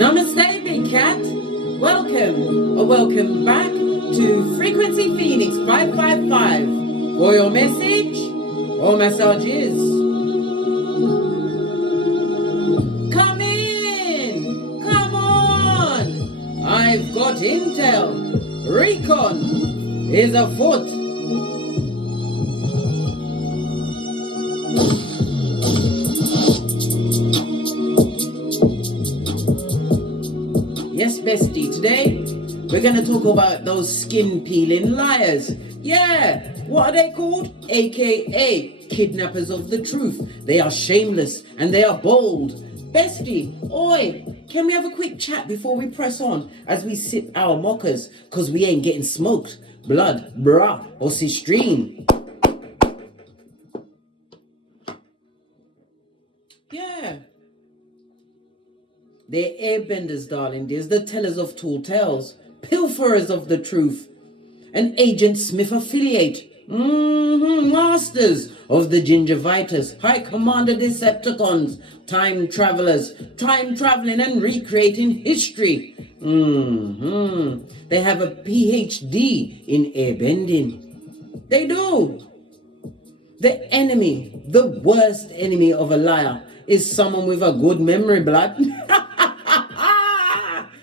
Namaste, big cat. Welcome or welcome back to Frequency Phoenix 555 for your message or messages. Come in, come on. I've got intel. Recon is afoot. Yes, bestie, today we're going to talk about those skin peeling liars. Yeah, what are they called? AKA kidnappers of the truth. They are shameless and they are bold. Bestie, oi, can we have a quick chat before we press on as we sip our mockers? Because we ain't getting smoked, blood, brah, or cistrine. Yeah. They're airbenders, darling dears, the tellers of tall tales, pilferers of the truth, an Agent Smith affiliate, masters of the gingivitis, high commander Decepticons, time travelers, time traveling and recreating history. They have a PhD in airbending. They do. The enemy, the worst enemy of a liar, is someone with a good memory, blood.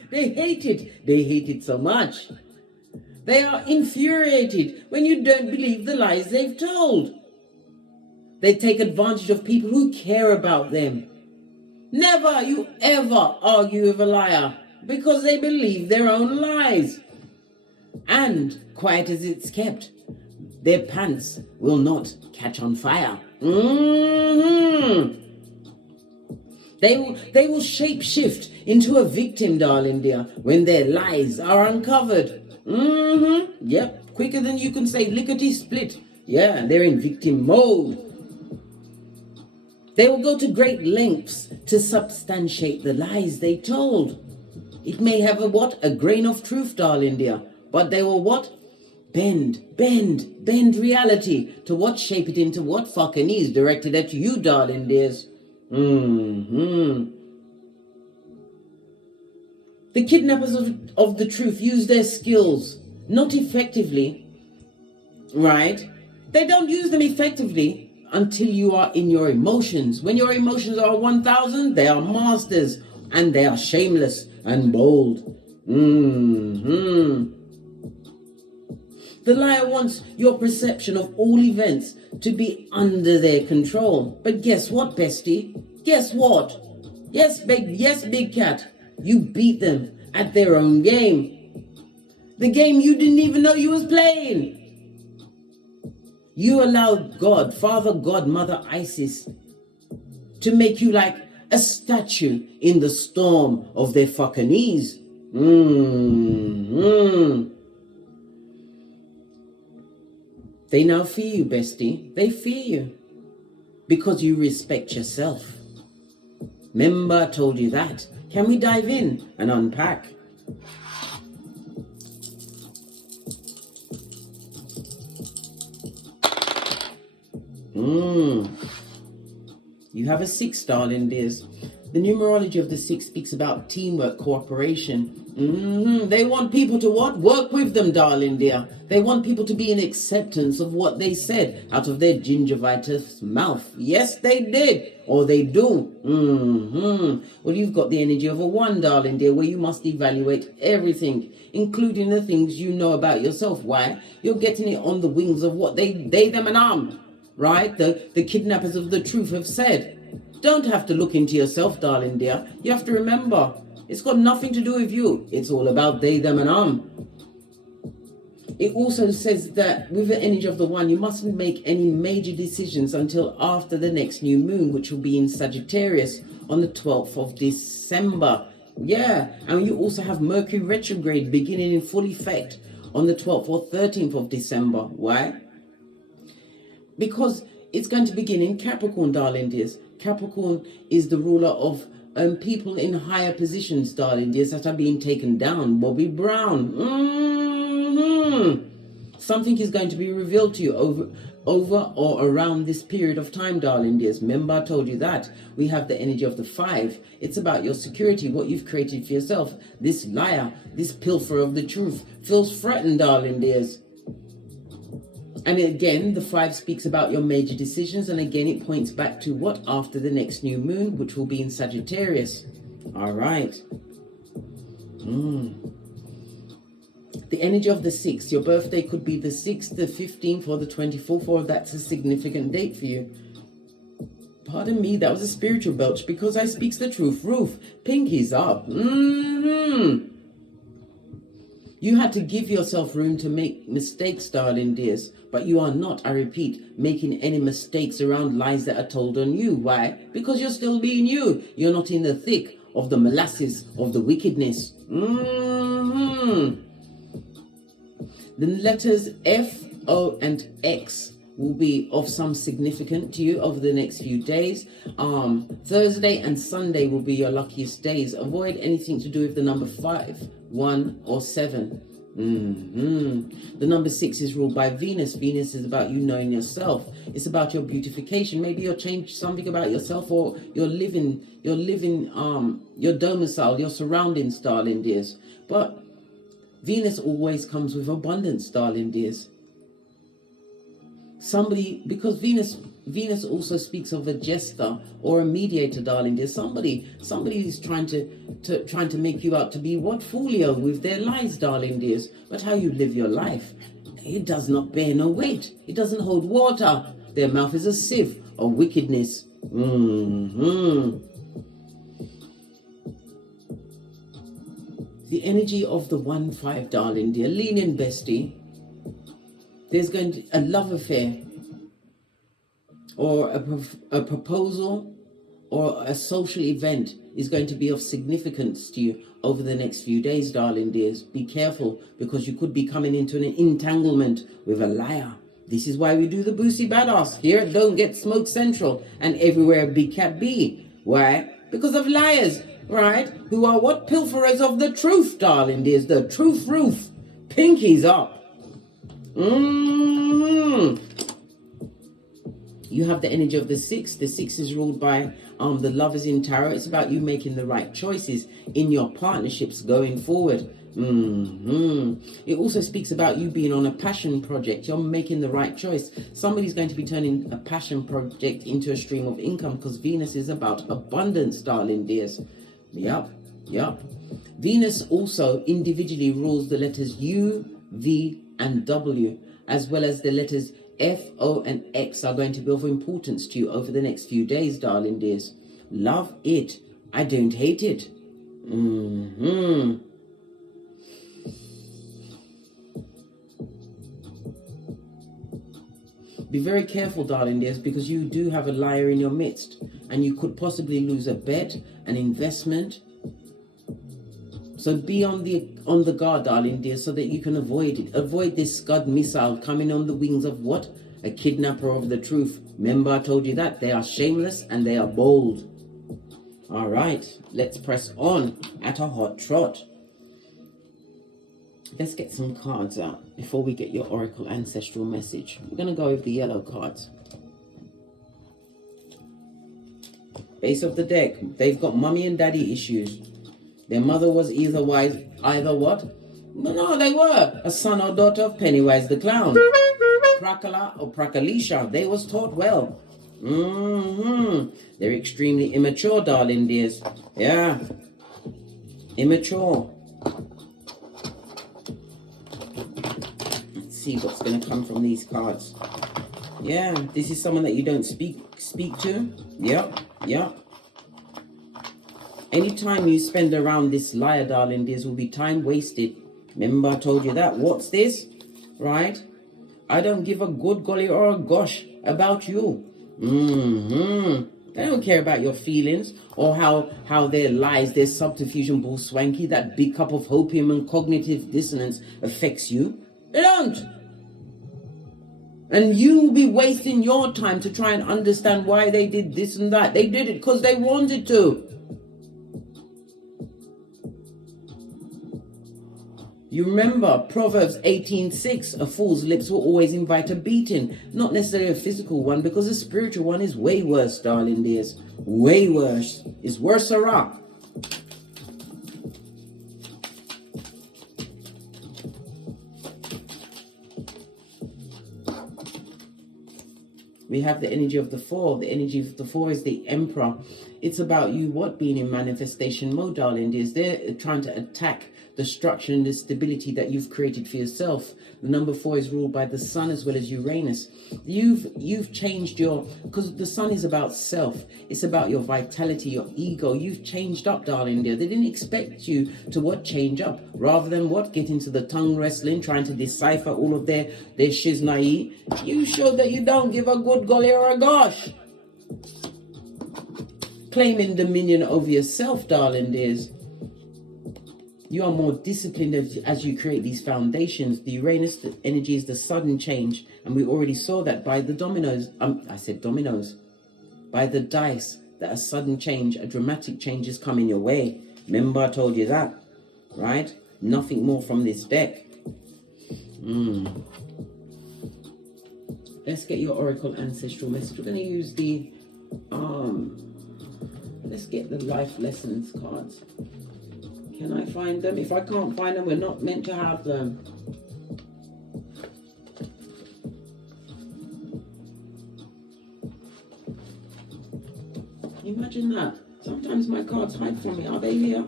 They hate it. They hate it so much. They are infuriated when you don't believe the lies they've told. They take advantage of people who care about them. Never you ever argue with a liar because they believe their own lies. And quiet as it's kept, their pants will not catch on fire. They will shape-shift into a victim, darling dear, when their lies are uncovered. Yep, quicker than you can say lickety-split. Yeah, they're in victim mode. They will go to great lengths to substantiate the lies they told. It may have a grain of truth, darling dear, but they will bend reality to shape it into what fucking is directed at you, darling dears. The kidnappers of the truth use their skills not effectively, right? They don't use them effectively until you are in your emotions. When your emotions are 1000, they are masters and they are shameless and bold. The liar wants your perception of all events to be under their control. But guess what, bestie? Guess what? Yes, big cat. You beat them at their own game. The game you didn't even know you was playing. You allowed God, Father God, Mother Isis, to make you like a statue in the storm of their fucking knees. They now fear you, bestie. They fear you because you respect yourself. Remember, I told you that. Can we dive in and unpack? You have a 6, darling dears. The numerology of the 6 speaks about teamwork, cooperation. They want people to what? Work with them, darling dear. They want people to be in acceptance of what they said out of their gingivitis mouth. Yes, they did. Or they do. Well, you've got the energy of a 1, darling dear, where you must evaluate everything, including the things you know about yourself. Why? You're getting it on the wings of what they them, and right? The kidnappers of the truth have said. Don't have to look into yourself, darling dear. You have to remember, it's got nothing to do with you. It's all about they, them, and It also says that with the energy of the 1, you mustn't make any major decisions until after the next new moon, which will be in Sagittarius on the 12th of December. Yeah, and you also have Mercury retrograde beginning in full effect on the 12th or 13th of December. Why? Because it's going to begin in Capricorn, darling dears. Capricorn is the ruler of people in higher positions, darling dears, that are being taken down. Bobby Brown. Something is going to be revealed to you over or around this period of time, darling dears. Remember, I told you that. We have the energy of the 5. It's about your security, what you've created for yourself. This liar, this pilferer of the truth feels threatened, darling dears. And again, the 5 speaks about your major decisions. And again, it points back to what? After the next new moon, which will be in Sagittarius. All right. The energy of the 6. Your birthday could be the 6th, the 15th, or the 24th, or that's a significant date for you. Pardon me, that was a spiritual belch because I speaks the truth. Roof, pinkies up. You had to give yourself room to make mistakes, darling dears. But you are not, I repeat, making any mistakes around lies that are told on you. Why? Because you're still being you. You're not in the thick of the molasses of the wickedness. The letters F, O, and X will be of some significance to you over the next few days. Thursday and Sunday will be your luckiest days. Avoid anything to do with the number 5, 1, or 7. The number 6 is ruled by Venus. Venus is about you knowing yourself. It's about your beautification. Maybe you'll change something about yourself, or your domicile, your surroundings, darling dears. But Venus always comes with abundance, darling dears. Somebody, because Venus also speaks of a jester or a mediator, darling dear. Somebody is trying to make you out to be what? Folio with their lies, darling dears. But how you live your life, it does not bear no weight. It doesn't hold water. Their mouth is a sieve of wickedness. The energy of the 1-5, darling dear. Lean in, bestie. There's going to be a love affair, or a proposal, or a social event is going to be of significance to you over the next few days, darling dears. Be careful, because you could be coming into an entanglement with a liar. This is why we do the Boosie Badass here at Don't Get Smoke Central and everywhere Big Cat be. Why? Because of liars, right? Who are what? Pilferers of the truth, darling dears. The truth roof. Pinkies up. You have the energy of the 6. The 6 is ruled by the lovers in tarot. It's about you making the right choices in your partnerships going forward. It also speaks about you being on a passion project. You're making the right choice. Somebody's going to be turning a passion project into a stream of income, because Venus is about abundance, darling dears. Yep. Venus also individually rules the letters U, V, and W, as well as the letters F, O, and X are going to be of importance to you over the next few days, darling dears. Love it. I don't hate it. Be very careful, darling dears, because you do have a liar in your midst, and you could possibly lose a bet, an investment. So be on the guard, darling dear, so that you can avoid it. Avoid this Scud missile coming on the wings of what? A kidnapper of the truth. Remember, I told you that. They are shameless and they are bold. All right, let's press on at a hot trot. Let's get some cards out before we get your oracle ancestral message. We're going to go with the yellow cards. Base of the deck. They've got mummy and daddy issues. Their mother was either what? No, they were a son or daughter of Pennywise the Clown. Prakala or Prakalisha. They was taught well. They're extremely immature, darling dears. Yeah. Immature. Let's see what's going to come from these cards. Yeah, this is someone that you don't speak to. Yep. Any time you spend around this liar, darling dears, will be time wasted. Remember, I told you that. What's this? Right? I don't give a good golly or a gosh about you. They don't care about your feelings or how their lies, their subterfuge and bull swanky, that big cup of opium and cognitive dissonance affects you. They don't. And you will be wasting your time to try and understand why they did this and that. They did it because they wanted to. You remember Proverbs 18:6, a fool's lips will always invite a beating. Not necessarily a physical one, because a spiritual one is way worse, darling dears. Way worse. It's worse a rock. We have the energy of the four. The energy of the four is the Emperor. It's about you, what, being in manifestation mode, darling dears. They're trying to attack the structure and the stability that you've created for yourself. The number 4 is ruled by the Sun as well as Uranus. You've changed your, because the Sun is about self. It's about your vitality, your ego. You've changed up, darling dear. They didn't expect you to what, change up, rather than what, get into the tongue wrestling, trying to decipher all of their shiznai. You showed that you don't give a good golly or a gosh. Claiming dominion over yourself, darling dears. You are more disciplined as you create these foundations. The Uranus energy is the sudden change. And we already saw that by the dominoes. I said dominoes. By the dice, that a sudden change, a dramatic change is coming your way. Remember I told you that, right? Nothing more from this deck. Let's get your Oracle Ancestral message. We're going to use the, let's get the life lessons cards. Can I find them? If I can't find them, we're not meant to have them. Imagine that. Sometimes my cards hide from me. Are they here?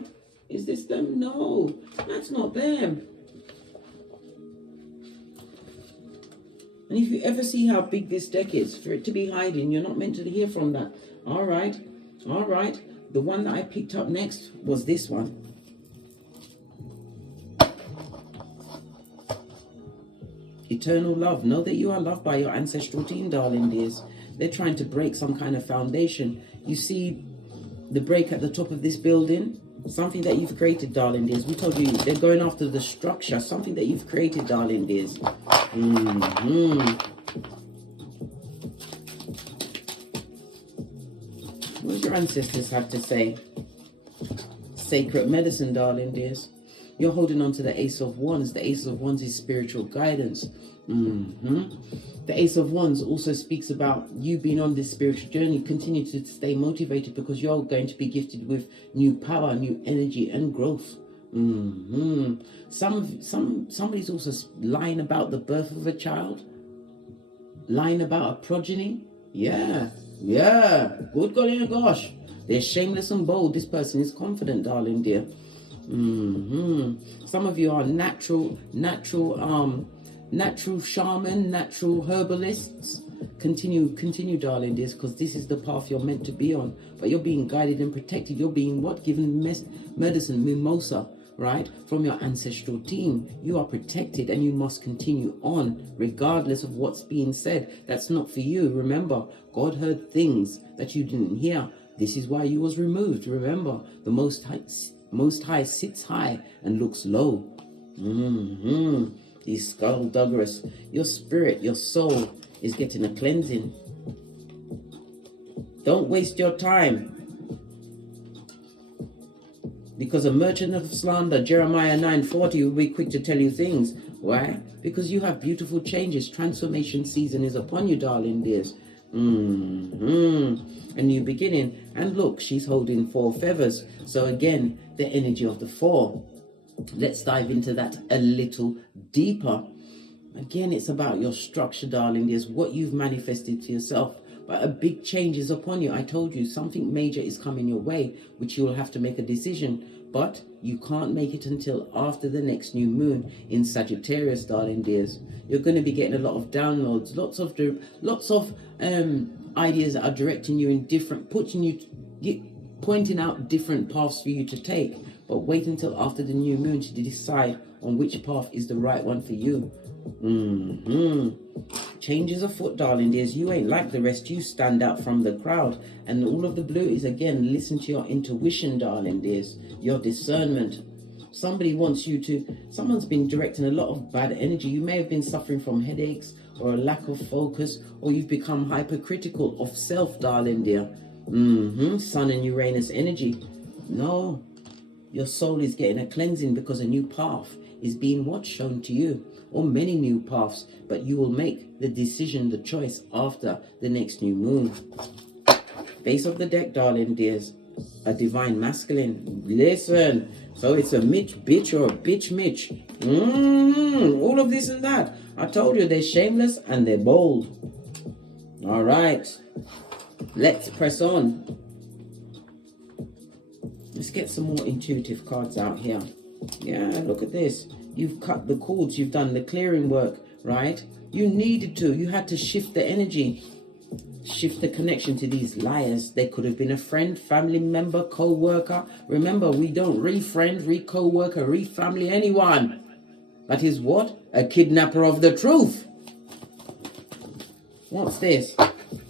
Is this them? No, that's not them. And if you ever see how big this deck is, for it to be hiding, you're not meant to hear from that. All right. All right. The one that I picked up next was this one. Eternal love. Know that you are loved by your ancestral team, darling dears. They're trying to break some kind of foundation. You see the break at the top of this building? Something that you've created, darling dears. We told you they're going after the structure. Something that you've created, darling dears. What do your ancestors have to say? Sacred medicine, darling dears. You're holding on to the Ace of Wands. The Ace of Wands is spiritual guidance. The Ace of Wands also speaks about you being on this spiritual journey. Continue to stay motivated, because you're going to be gifted with new power, new energy, and growth. Somebody's also lying about the birth of a child, lying about a progeny. Yeah. Good golly gosh. They're shameless and bold. This person is confident, darling dear. Some of you are natural shaman, natural herbalists. Continue, darling dears, because this is the path you're meant to be on. But you're being guided and protected. You're being what? Given medicine, mimosa, right? From your ancestral team. You are protected, and you must continue on regardless of what's being said. That's not for you. Remember, God heard things that you didn't hear. This is why you was removed. Remember, the Most High sits high and looks low. These skullduggerous. Your spirit, your soul is getting a cleansing. Don't waste your time. Because a merchant of slander, Jeremiah 9:40, will be quick to tell you things. Why? Because you have beautiful changes. Transformation season is upon you, darling dears. A new beginning. And look, she's holding 4 feathers. So again, the energy of the 4. Let's dive into that a little deeper. Again, it's about your structure, darling dears, what you've manifested to yourself. But a big change is upon you. I told you something major is coming your way, which you will have to make a decision. But you can't make it until after the next new moon in Sagittarius, darling dears. You're going to be getting a lot of downloads, lots of ideas that are directing you in different, pointing out different paths for you to take. But wait until after the new moon to decide on which path is the right one for you. Changes afoot, darling dears. You ain't like the rest. You stand out from the crowd. And all of the blue is, again, listen to your intuition, darling dears. Your discernment. Someone's been directing a lot of bad energy. You may have been suffering from headaches or a lack of focus, or you've become hypercritical of self, darling dear. Sun and Uranus energy. No. Your soul is getting a cleansing because a new path is being what shown to you, or many new paths, but you will make the decision, the choice after the next new moon. Base of the deck, darling dears, a divine masculine. Listen, so it's a Mitch bitch or a bitch Mitch. All of this and that. I told you they're shameless and they're bold. All right, let's press on. Let's get some more intuitive cards out here. Yeah, look at this. You've cut the cords, you've done the clearing work, right? You needed to. You had to shift the energy, shift the connection to these liars. They could have been a friend, family member, co-worker. Remember, we don't re-friend, re-co-worker, re-family anyone. That is what? A kidnapper of the truth. What's this?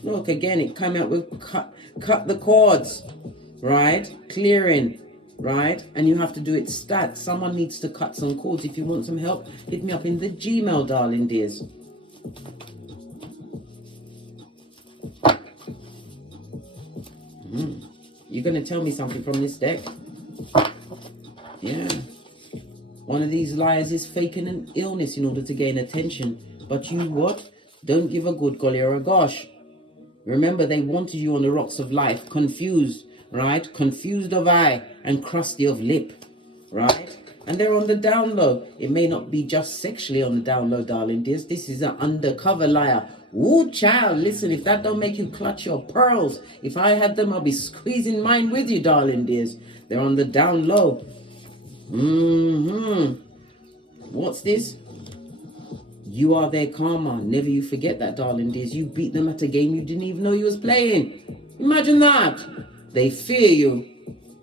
Look, again, it came out with cut the cords, right? Clearing, right? And you have to do it stat. Someone needs to cut some cords. If you want some help, hit me up in the Gmail, darling dears. You're going to tell me something from this deck? Yeah. One of these liars is faking an illness in order to gain attention. But you what? Don't give a good golly or a gosh. Remember, they wanted you on the rocks of life, confused, right? Confused of eye and crusty of lip, right? And they're on the down low. It may not be just sexually on the down low, darling dears. This is an undercover liar. Woo, child, listen, if that don't make you clutch your pearls, if I had them, I'll be squeezing mine with you, darling dears. They're on the down low. What's this? You are their karma. Never you forget that, darling dears. You beat them at a game you didn't even know you was playing. Imagine that. They fear you.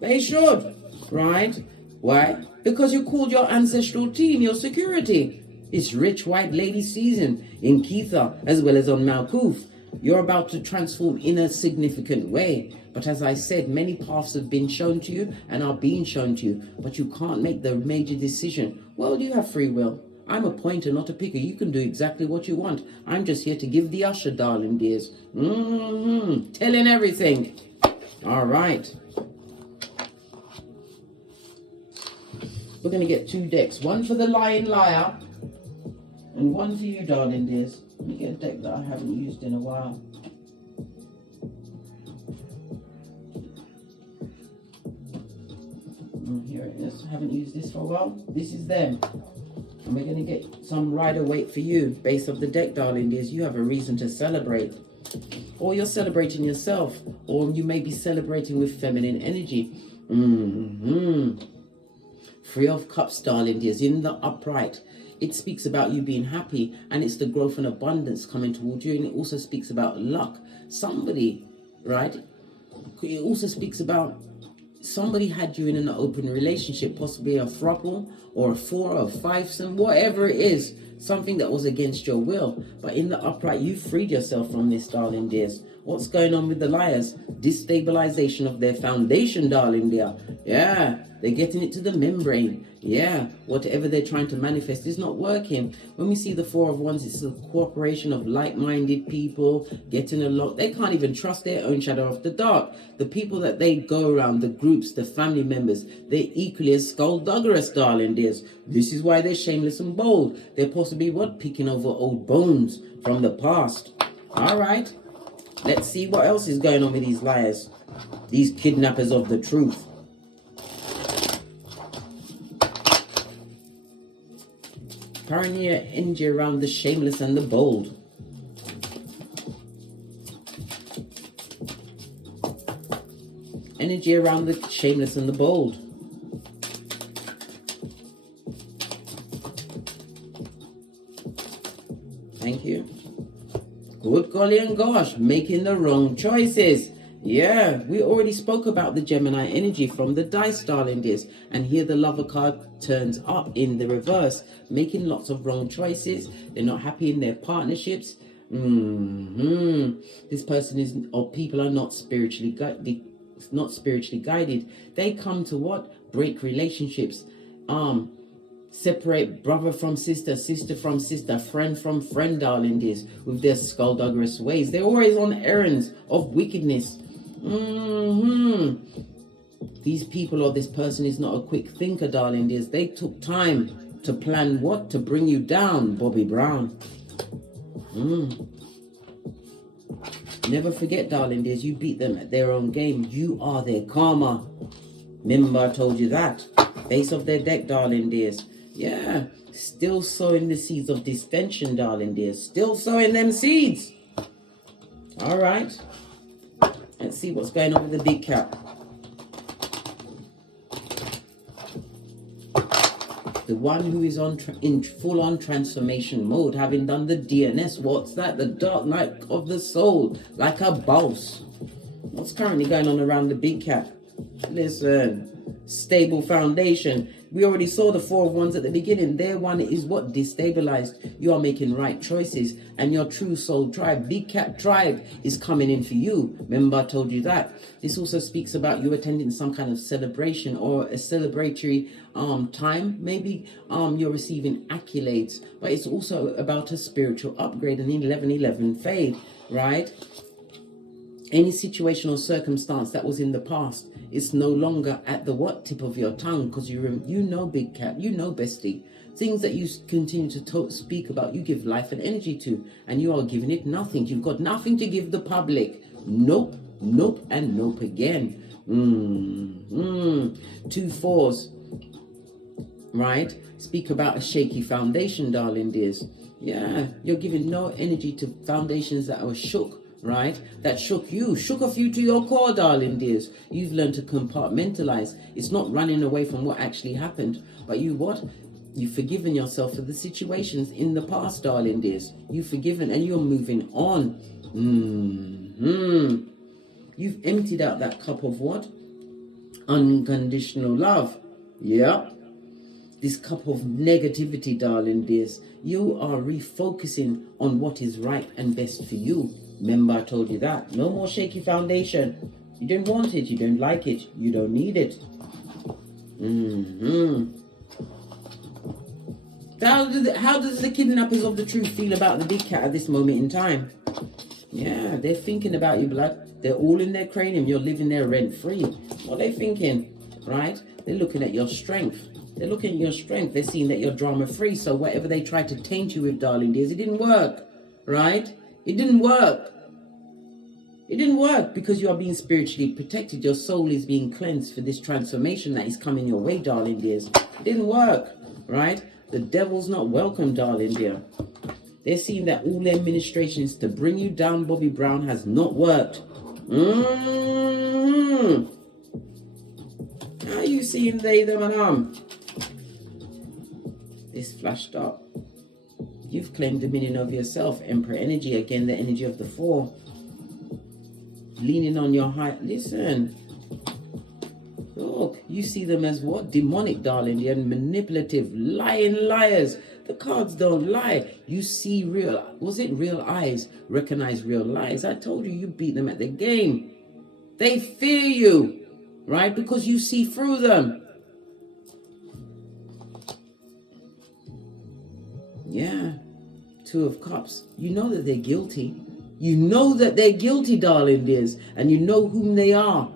They should, right? Why? Because you called your ancestral team your security. It's rich white lady season in Keitha as well as on Malkuth. You're about to transform in a significant way. But as I said, many paths have been shown to you and are being shown to you. But you can't make the major decision. Well, you have free will. I'm a pointer, not a picker. You can do exactly what you want. I'm just here to give the usher, darling dears. Telling everything. All right. We're going to get two decks. One for the lying liar and one for you, darling dears. Let me get a deck that I haven't used in a while. Here it is. I haven't used this for a while. This is them. And we're going to get some rider weight for you. Base of the deck, darling dears. You have a reason to celebrate. Or you're celebrating yourself. Or you may be celebrating with feminine energy. Three of Cups, darling dears. In the upright. It speaks about you being happy. And it's the growth and abundance coming towards you. And it also speaks about luck. Somebody, right? It also speaks about somebody had you in an open relationship, possibly a throuple or a four or a fivesome, whatever it is, something that was against your will. But in the upright, you freed yourself from this, darling dears. What's going on with the liars? Destabilization of their foundation, darling dear. Yeah, they're getting it to the membrane. Yeah, whatever they're trying to manifest is not working. When we see the Four of Wands, it's a cooperation of like-minded people getting along. They can't even trust their own shadow of the dark. The people that they go around, the groups, the family members, they're equally as skullduggerous, darling dears. This is why they're shameless and bold. They're possibly what? Picking over old bones from the past. All right. Let's see what else is going on with these liars. These kidnappers of the truth. Paranoia energy around the shameless and the bold. Energy around the shameless and the bold. Thank you. Good golly and gosh, making the wrong choices. Yeah, we already spoke about the Gemini energy from the dice, darling dears. And here the Lover card turns up in the reverse, making lots of wrong choices. They're not happy in their partnerships. This person is, or people are not spiritually guided. They come to what? Break relationships. Separate brother from sister, sister from sister, friend from friend, darling dears, with their skullduggerous ways. They're always on errands of wickedness. These people or this person is not a quick thinker, darling dears. They took time to plan what? To bring you down, Bobby Brown. Never forget, darling dears, you beat them at their own game. You are their karma. Remember I told you that. Face of their deck, darling dears. Yeah, still sowing the seeds of dissension, darling dears. Still sowing them seeds. All right. Let's see what's going on with the big cat. The one who is in full-on transformation mode, having done the DNS. What's that? The dark night of the soul, like a boss. What's currently going on around the big cat? Listen, stable foundation. We already saw the 4 of Wands at the beginning. Their one is what? Destabilized. You are making right choices, and your true soul tribe, big cat tribe, is coming in for you. Remember I told you that. This also speaks about you attending some kind of celebration or a celebratory time. Maybe you're receiving accolades, but it's also about a spiritual upgrade, an 11-11 fade, right? Any situation or circumstance that was in the past is no longer at the tip of your tongue, because you know, big cat, you know, bestie. Things that you continue to speak about, you give life and energy to, and you are giving it nothing. You've got nothing to give the public. Nope, nope, and nope again. 2 4s, right? Speak about a shaky foundation, darling dears. Yeah, you're giving no energy to foundations that are shook. Right? That shook you off you to your core, darling dears. You've learned to compartmentalize. It's not running away from what actually happened, but you've forgiven yourself for the situations in the past, darling dears. You've forgiven and you're moving on. You've emptied out that cup of what? Unconditional love. Yeah. This cup of negativity, darling dears. You are refocusing on what is right and best for you. Remember I told you that. No more shaky foundation. You don't want it. You don't like it. You don't need it. How does the kidnappers of the truth feel about the big cat at this moment in time? Yeah, they're thinking about you, blood. They're all in their cranium. You're living there rent-free. What are they thinking? Right? They're looking at your strength. They're looking at your strength. They're seeing that you're drama-free. So whatever they tried to taint you with, darling dears, it didn't work. Right? It didn't work. It didn't work because you are being spiritually protected. Your soul is being cleansed for this transformation that is coming your way, darling dears. It didn't work, right? The devil's not welcome, darling dear. They're seeing that all their ministrations to bring you down, Bobby Brown, has not worked. How are you seeing they, them, and This flashed up. You've claimed dominion over yourself. Emperor energy, again, the energy of the 4. Leaning on your high. Listen. Look, you see them as what? Demonic, darling. They're manipulative, lying liars. The cards don't lie. You see real, was it real eyes? Recognize real lies. I told you, you beat them at the game. They fear you, right? Because you see through them. Yeah, 2 of Cups. You know that they're guilty. You know that they're guilty, darling dears, and you know whom they are.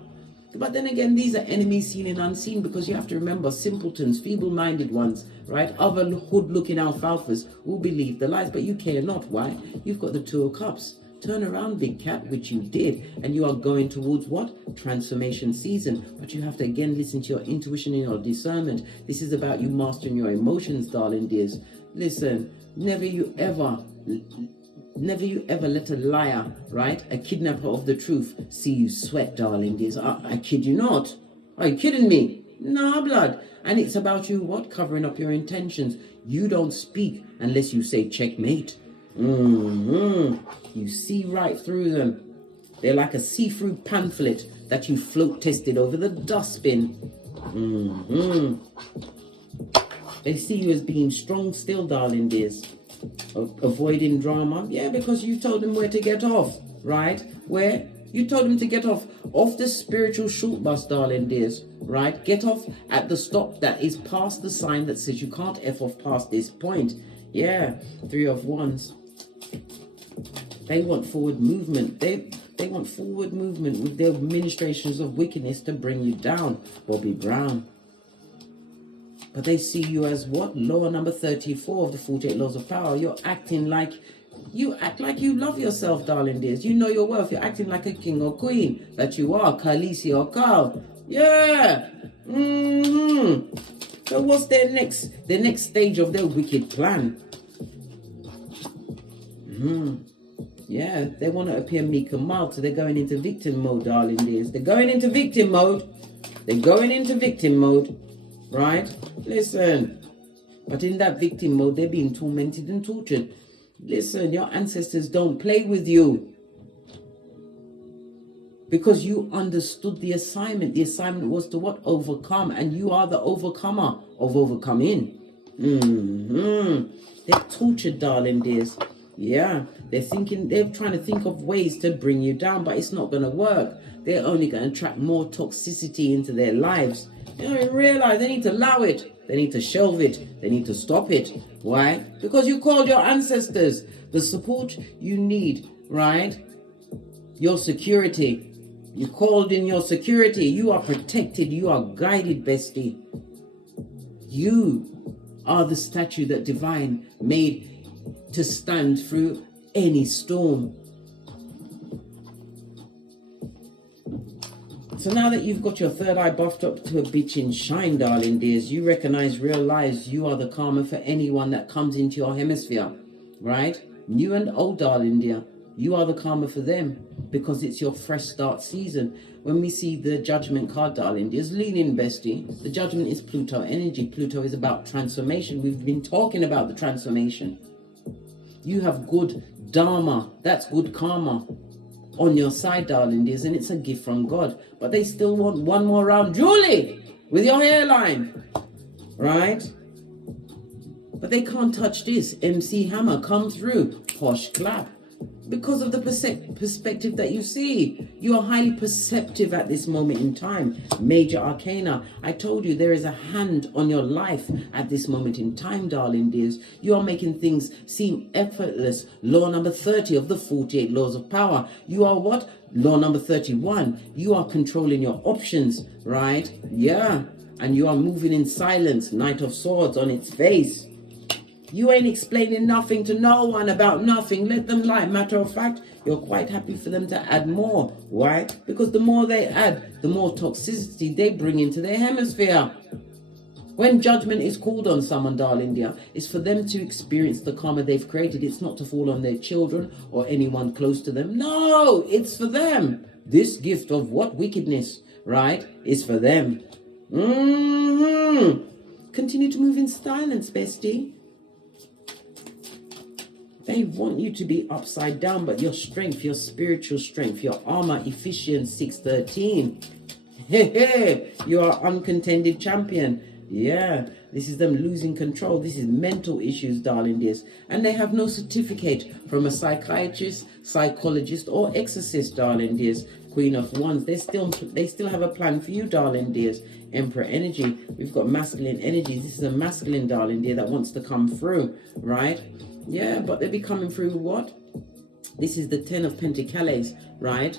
But then again, these are enemies seen and unseen, because you have to remember, simpletons, feeble-minded ones, right? Other hood-looking alfalfas will believe the lies, but you care not. Why? You've got the 2 of Cups. Turn around, big cat, which you did, and you are going towards what? Transformation season. But you have to again listen to your intuition and your discernment. This is about you mastering your emotions, darling dears. Listen, never you ever let a liar, right, a kidnapper of the truth, see you sweat, darling dears. I kid you not. Are you kidding me? Nah, blood. And it's about you, what? Covering up your intentions. You don't speak unless you say checkmate. You see right through them. They're like a see-through pamphlet that you float tested over the dustbin. They see you as being strong still, darling dears. Avoiding drama. Yeah, because you told them where to get off, right? Where? You told them to get off the spiritual short bus, darling dears, right? Get off at the stop that is past the sign that says you can't F off past this point. Yeah, 3 of Wands. They want forward movement. They want forward movement with their ministrations of wickedness to bring you down, Bobby Brown. But they see you as what? Law number 34 of the 48 laws of power. You're acting like, you act like you love yourself, darling dears. You know your worth. You're acting like a king or queen that you are, Khaleesi or Carl. Yeah. So what's their next stage of their wicked plan? Yeah, they want to appear meek and mild, so they're going into victim mode, darling dears. They're going into victim mode. They're going into victim mode, right? Listen, but in that victim mode, they're being tormented and tortured. Listen, your ancestors don't play with you because you understood the assignment. The assignment was to what? Overcome, and you are the overcomer of overcoming. They're tortured, darling dears. Yeah, they're trying to think of ways to bring you down, but it's not going to work. They're only going to attract more toxicity into their lives. You don't even realize they need to allow it. They need to shelve it. They need to stop it. Why? Because you called your ancestors. The support you need, right? Your security. You called in your security. You are protected. You are guided, bestie. You are the statue that divine made to stand through any storm. So now that you've got your third eye buffed up to a bitchin' shine, darling dears, you recognize, realize you are the karma for anyone that comes into your hemisphere, right? New and old, darling dear, you are the karma for them because it's your fresh start season. When we see the judgment card, darling dears, lean in, bestie. The judgment is Pluto energy. Pluto is about transformation. We've been talking about the transformation. You have good dharma, that's good karma on your side, darling dears, and it's a gift from God. But they still want one more round, Julie, with your hairline, right? But they can't touch this. MC Hammer, come through, posh clap. Because of the perspective that you see. You are highly perceptive at this moment in time. Major arcana. I told you there is a hand on your life at this moment in time, darling dears. You are making things seem effortless. Law number 30 of the 48 laws of power. You are what? Law number 31. You are controlling your options, right? Yeah. And you are moving in silence. Knight of Swords on its face. You ain't explaining nothing to no one about nothing. Let them lie. Matter of fact, you're quite happy for them to add more. Why? Because the more they add, the more toxicity they bring into their hemisphere. When judgment is called on someone, darling dear, it's for them to experience the karma they've created. It's not to fall on their children or anyone close to them. No, it's for them. This gift of what? Wickedness, right? Is for them. Continue to move in silence, bestie. They want you to be upside down, but your strength, your spiritual strength, your armor, Ephesians 6:13. You are uncontended champion. Yeah, this is them losing control. This is mental issues, darling dears. And they have no certificate from a psychiatrist, psychologist, or exorcist, darling dears. Queen of Wands. They still have a plan for you, darling dears. Emperor energy. We've got masculine energy. This is a masculine, darling dear, that wants to come through, right? Yeah, but they'll be coming through what? This is the 10 of Pentacles, right?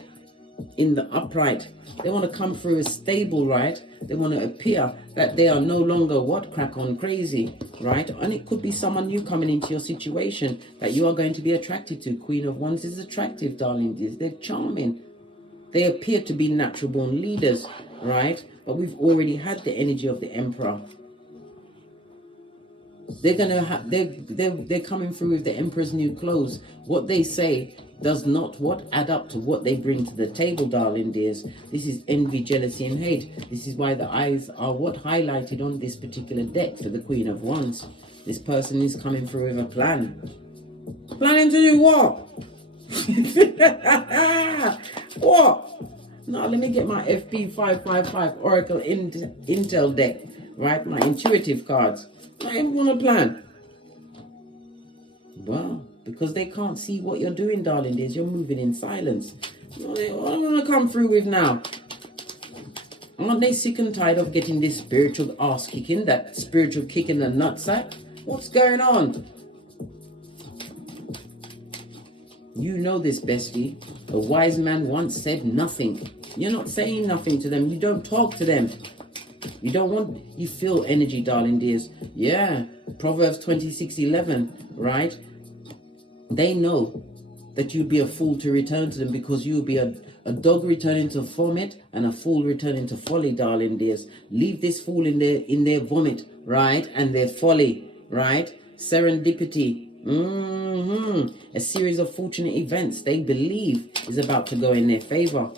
In the upright. They want to come through as stable, right? They want to appear that they are no longer what? Crack on crazy, right? And it could be someone new coming into your situation that you are going to be attracted to. Queen of Wands is attractive, darling. They're charming. They appear to be natural born leaders, right? But we've already had the energy of the Emperor. They're gonna have they're coming through with the Emperor's new clothes. What they say does not what add up to what they bring to the table, darling dears. This is envy, jealousy, and hate. This is why the eyes are what highlighted on this particular deck for the Queen of Wands. This person is coming through with a plan. Planning to do what? What? Now let me get my FP555 Oracle Intel deck, right? My intuitive cards. I ain't gonna plan. Well, because they can't see what you're doing, darling dears. You're moving in silence. What am I gonna come through with now? Aren't they sick and tired of getting this spiritual ass kicking, that spiritual kick in the nutsack? What's going on? You know this, bestie. A wise man once said nothing. You're not saying nothing to them. You don't talk to them. You don't want, you feel energy, darling dears. Yeah, Proverbs 26:11, right? They know that you'd be a fool to return to them, because you'll be a dog returning to vomit and a fool returning to folly, darling dears. Leave this fool in their vomit, right? And their folly, right? Serendipity. A series of fortunate events they believe is about to go in their favor.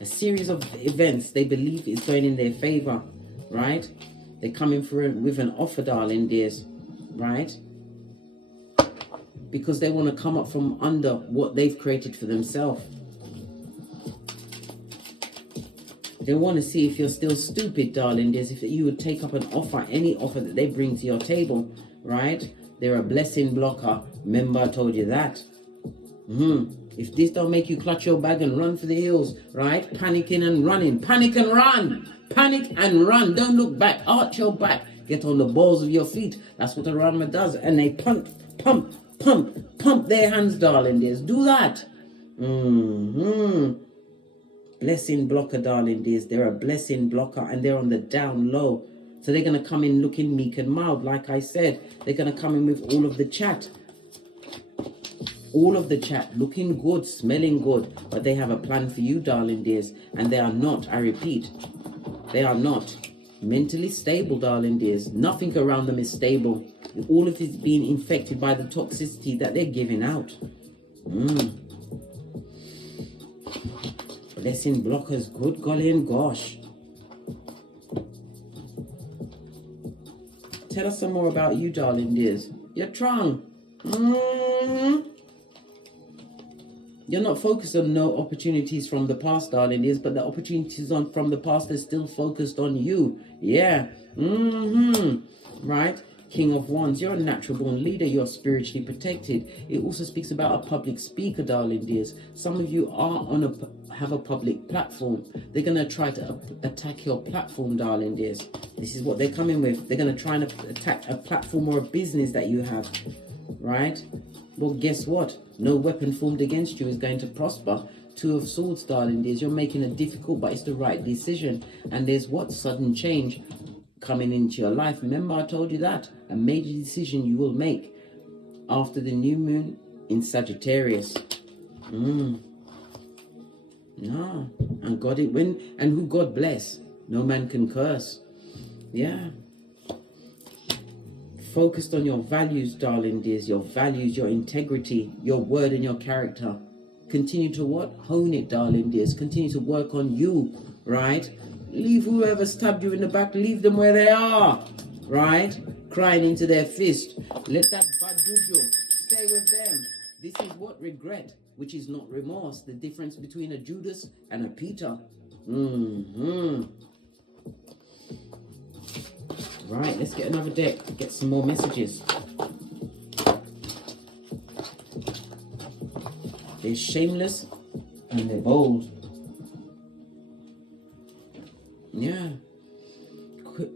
A series of events they believe is going in their favor, right? They're coming through with an offer, darling dears, right? Because they want to come up from under what they've created for themselves. They want to see if you're still stupid, darling dears, if you would take up an offer, any offer that they bring to your table, right? They're a blessing blocker. Remember, I told you that. If this don't make you clutch your bag and run for the hills, right? Panicking and running. Panic and run. Panic and run. Don't look back. Arch your back. Get on the balls of your feet. That's what a runner does. And they pump their hands, darling dears. Do that. Blessing blocker, darling dears. They're a blessing blocker, and they're on the down low. So they're going to come in looking meek and mild, like I said. They're going to come in with all of the chat. All of the chat, looking good, smelling good. But they have a plan for you, darling dears. And they are not, I repeat, they are not mentally stable, darling dears. Nothing around them is stable. All of it is being infected by the toxicity that they're giving out. Blessing blockers, good golly and gosh. Tell us some more about you, darling dears. You're Trung. You're not focused on no opportunities from the past, darling dears, but the opportunities from the past are still focused on you. Yeah. Right? King of Wands, you're a natural born leader. You're spiritually protected. It also speaks about a public speaker, darling dears. Some of you are have a public platform. They're going to try to attack your platform, darling dears. This is what they're coming with. They're going to try and attack a platform or a business that you have, right? Well, guess what? No weapon formed against you is going to prosper. Two of Swords, darling dears. You're making a difficult, but it's the right decision. And there's what? Sudden change coming into your life. Remember, I told you that. A major decision you will make after the new moon in Sagittarius. And God it win, and who God bless, no man can curse. Yeah. Focused on your values, darling dears. Your values, your integrity, your word and your character. Continue to what? Hone it, darling dears. Continue to work on you, right? Leave whoever stabbed you in the back, leave them where they are, right? Crying into their fist. Let that bad juju stay with them. This is what? Regret, which is not remorse. The difference between a Judas and a Peter. Right, let's get another deck. Get some more messages. They're shameless and they're bold. Yeah.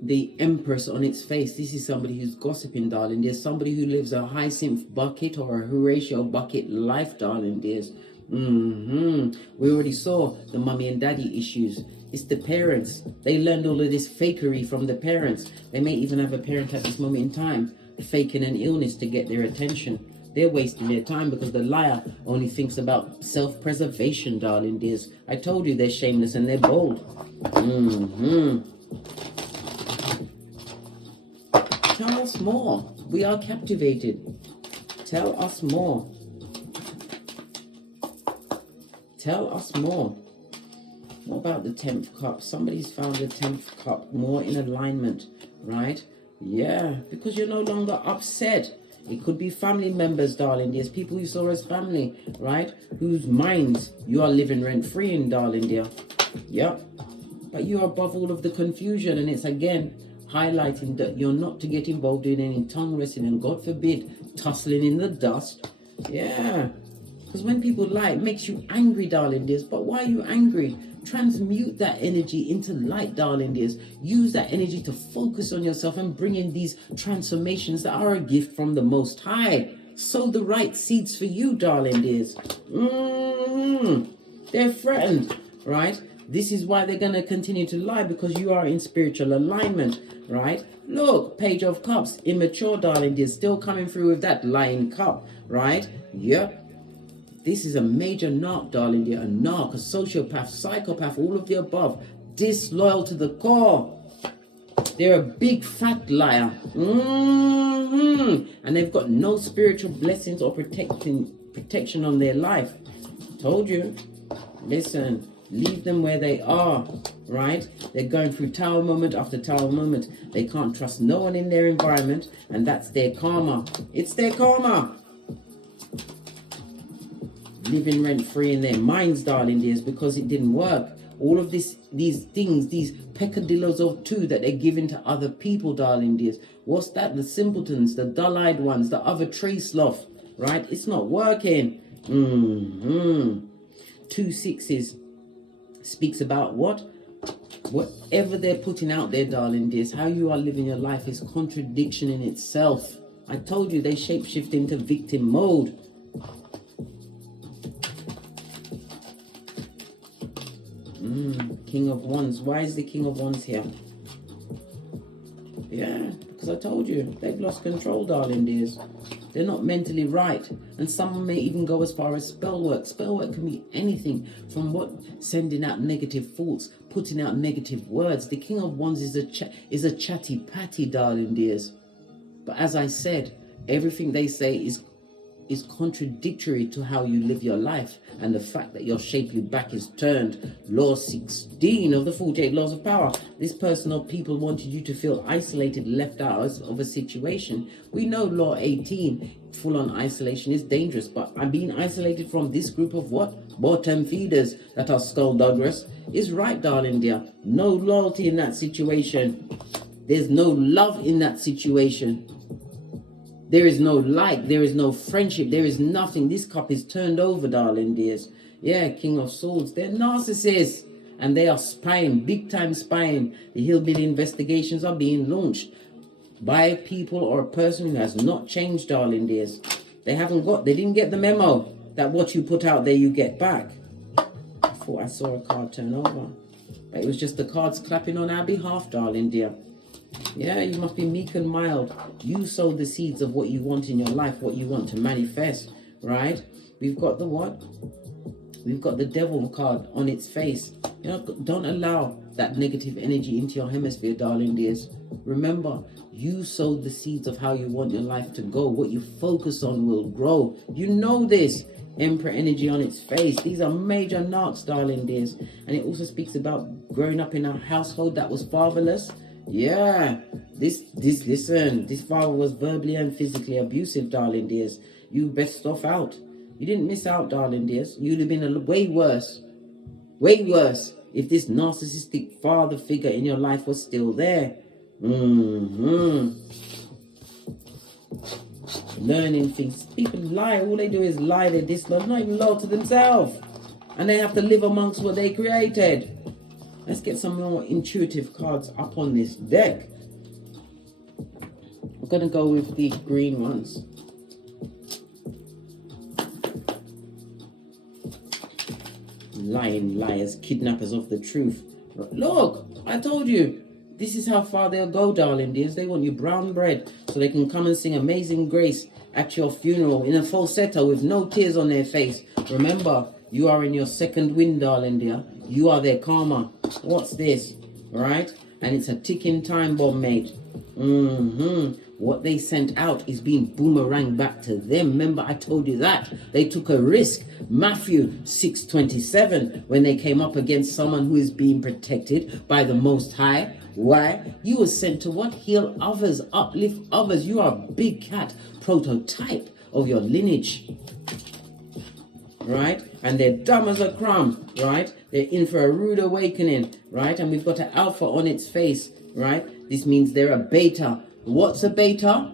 The Empress on its face. This is somebody who's gossiping, darling. There's somebody who lives a Hyacinth bucket or a Horatio bucket life, darling dears. We already saw the mummy and daddy issues. It's the parents. They learned all of this fakery from the parents. They may even have a parent at this moment in time faking an illness to get their attention. They're wasting their time because the liar only thinks about self-preservation, darling dears. I told you they're shameless and they're bold. Tell us more. We are captivated. Tell us more. Tell us more. What about the 10th cup? Somebody's found the 10th cup more in alignment, right? Yeah, because you're no longer upset. It could be family members, darling. There's people you saw as family, right? Whose minds you are living rent-free in, darling dear. Yep. But you are above all of the confusion, and it's again highlighting that you're not to get involved in any tongue wrestling and, God forbid, tussling in the dust. Yeah. Because when people lie, it makes you angry, darling dears. But why are you angry? Transmute that energy into light, darling dears. Use that energy to focus on yourself and bring in these transformations that are a gift from the Most High. Sow the right seeds for you, darling dears. They're threatened, right? This is why they're going to continue to lie, because you are in spiritual alignment, right? Look, Page of Cups, immature, darling dear, still coming through with that lying cup, right? Yep. This is a major narc, darling dear, a narc, a sociopath, psychopath, all of the above. Disloyal to the core. They're a big fat liar. And they've got no spiritual blessings or protection on their life. Told you. Listen, leave them where they are, right? They're going through tower moment after tower moment. They can't trust no one in their environment, and that's their karma. It's their karma. Living rent-free in their minds, darling dears, because it didn't work. All of these things, these peccadillos of two that they're giving to other people, darling dears. What's that? The simpletons, the dull-eyed ones, the other tree sloth, right? It's not working. 2 6s speaks about what? Whatever they're putting out there, darling dears, how you are living your life is contradiction in itself. I told you they shapeshift into victim mode. King of Wands. Why is the King of Wands here? Yeah, because I told you, they've lost control, darling dears. They're not mentally right. And some may even go as far as spell work. Spell work can be anything from what? Sending out negative thoughts, putting out negative words. The King of Wands is a chatty patty, darling dears. But as I said, everything they say is contradictory to how you live your life, and the fact that your shapely back is turned. Law 16 of the 48 laws of power. This person or people wanted you to feel isolated, left out of a situation. We know law 18, full-on isolation is dangerous, but I'm being isolated from this group of what? Bottom feeders that are skullduggerous is right, darling dear. No loyalty in that situation. There's no love in that situation. There is no light, there is no friendship, there is nothing. This cup is turned over, darling dears. Yeah, King of Swords, they're narcissists. And they are spying, big time spying. The hillbilly investigations are being launched by people or a person who has not changed, darling dears. They didn't get the memo that what you put out there you get back. I thought I saw a card turn over. But it was just the cards clapping on our behalf, darling dear. Yeah, you must be meek and mild. You sow the seeds of what you want in your life, what you want to manifest, right? We've got the what? We've got the devil card on its face. You know, don't allow that negative energy into your hemisphere, darling dears. Remember, you sowed the seeds of how you want your life to go. What you focus on will grow. You know this. Emperor energy on its face. These are major narcs, darling dears. And it also speaks about growing up in a household that was fatherless. Yeah, listen, this father was verbally and physically abusive, darling dears. You best off out. You didn't miss out, darling dears. You'd have been way worse if this narcissistic father figure in your life was still there. Learning things. People lie. All they do is lie. They're disloyal. Not even loyal to themselves. And they have to live amongst what they created. Let's get some more intuitive cards up on this deck. We're going to go with the green ones. Lying liars, kidnappers of the truth. Look, I told you. This is how far they'll go, darling dears. They want you brown bread so they can come and sing Amazing Grace at your funeral in a falsetto with no tears on their face. Remember, you are in your second wind, darling dear. You are their karma. What's this? Right? And it's a ticking time bomb, mate. What they sent out is being boomeranged back to them. Remember, I told you that. They took a risk. Matthew 6:27, when they came up against someone who is being protected by the Most High. Why? You were sent to what? Heal others, uplift others. You are a big cat prototype of your lineage. Right? And they're dumb as a crumb, right? They're in for a rude awakening, right? And we've got an alpha on its face, right? This means they're a beta. What's a beta?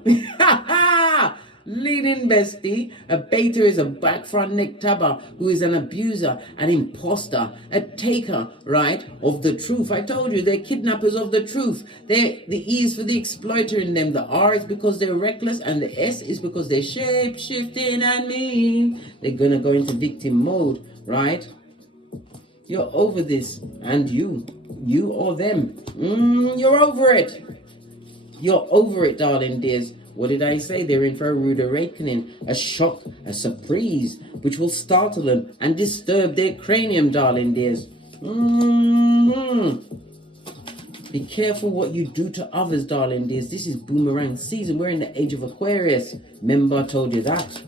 Leading bestie. A beta is a back front neck tabber who is an abuser, an imposter, a taker, right, of the truth. I told you, they're kidnappers of the truth. The E is for the exploiter in them. The R is because they're reckless, and the S is because they're shape-shifting and mean. They're going to go into victim mode, right? You're over this. And you or them. You're over it. You're over it, darling dears. What did I say? They're in for a rude awakening, a shock, a surprise, which will startle them and disturb their cranium, darling dears. Be careful what you do to others, darling dears. This is boomerang season. We're in the age of Aquarius. Remember, I told you that.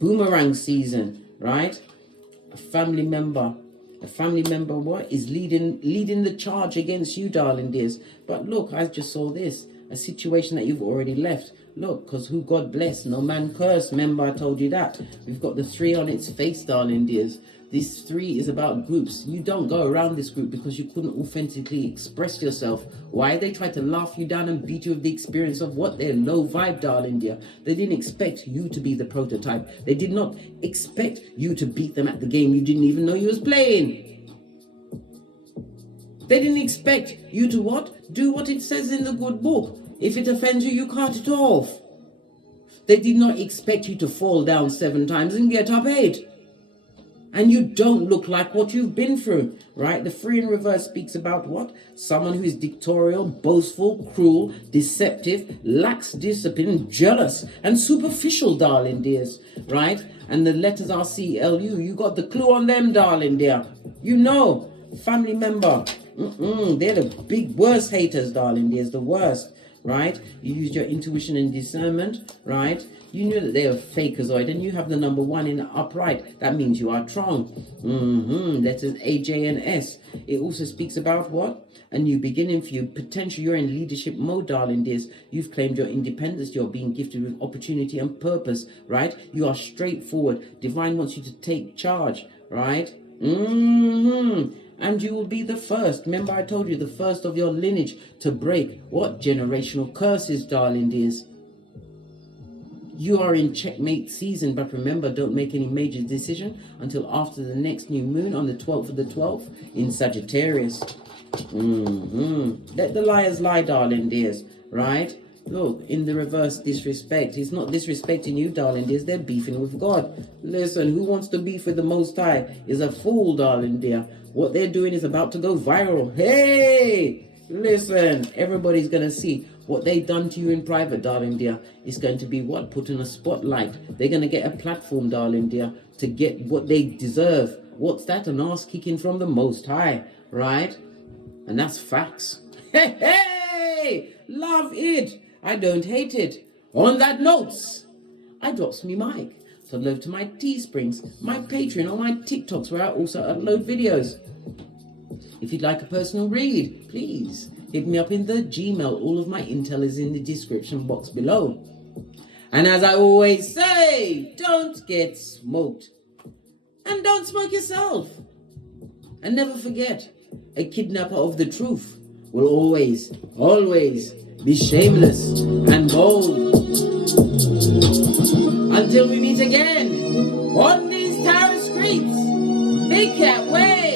Boomerang season, right? A family member what is leading the charge against you, darling dears. But look, I just saw this, a situation that you've already left. Look, because who God bless, no man curse. Remember, I told you that. We've got the 3 on its face, darling dears. This 3 is about groups. You don't go around this group because you couldn't authentically express yourself. Why? They tried to laugh you down and beat you with the experience of what? Their low vibe, darling dear. They didn't expect you to be the prototype. They did not expect you to beat them at the game you didn't even know you was playing. They didn't expect you to what? Do what it says in the good book. If it offends you, you cut it off. They did not expect you to fall down 7 times and get up 8. And you don't look like what you've been through, right? The 3 in reverse speaks about what? Someone who is dictatorial, boastful, cruel, deceptive, lacks discipline, jealous, and superficial, darling dears, right? And the letters are CLU. You got the clue on them, darling dear. You know, family member. They're the big worst haters, darling dears, the worst, right? You used your intuition and discernment, right? You knew that they were fakeazoid, and you have the number 1 in the upright. That means you are strong. Letters A, J, and S. It also speaks about what? A new beginning for you. Potential. You're in leadership mode, darling dears. You've claimed your independence. You're being gifted with opportunity and purpose, right? You are straightforward. Divine wants you to take charge, right? And you will be the first. Remember, I told you, the first of your lineage to break what? Generational curses, darling dears. You are in checkmate season, but remember, don't make any major decision until after the next new moon on the 12th of the 12th in Sagittarius. Let the liars lie, darling dears, right? Look, in the reverse, disrespect. He's not disrespecting you, darling dears. They're beefing with God. Listen, who wants to beef with the Most High is a fool, darling dear. What they're doing is about to go viral. Hey! Listen, everybody's going to see what they done to you in private, darling dear. It's going to be what? Put in a spotlight. They're going to get a platform, darling dear, to get what they deserve. What's that? An ass kicking from the Most High, right? And that's facts. Hey! Love it. I don't hate it. On that notes, I drops me mic. So love to my Teesprings, my Patreon, or my TikToks, where I also upload videos. If you'd like a personal read, please hit me up in the Gmail. All of my intel is in the description box below. And as I always say, don't get smoked. And don't smoke yourself. And never forget, a kidnapper of the truth will always, always be shameless and bold. Until we meet again on these Tarot streets, big cat way.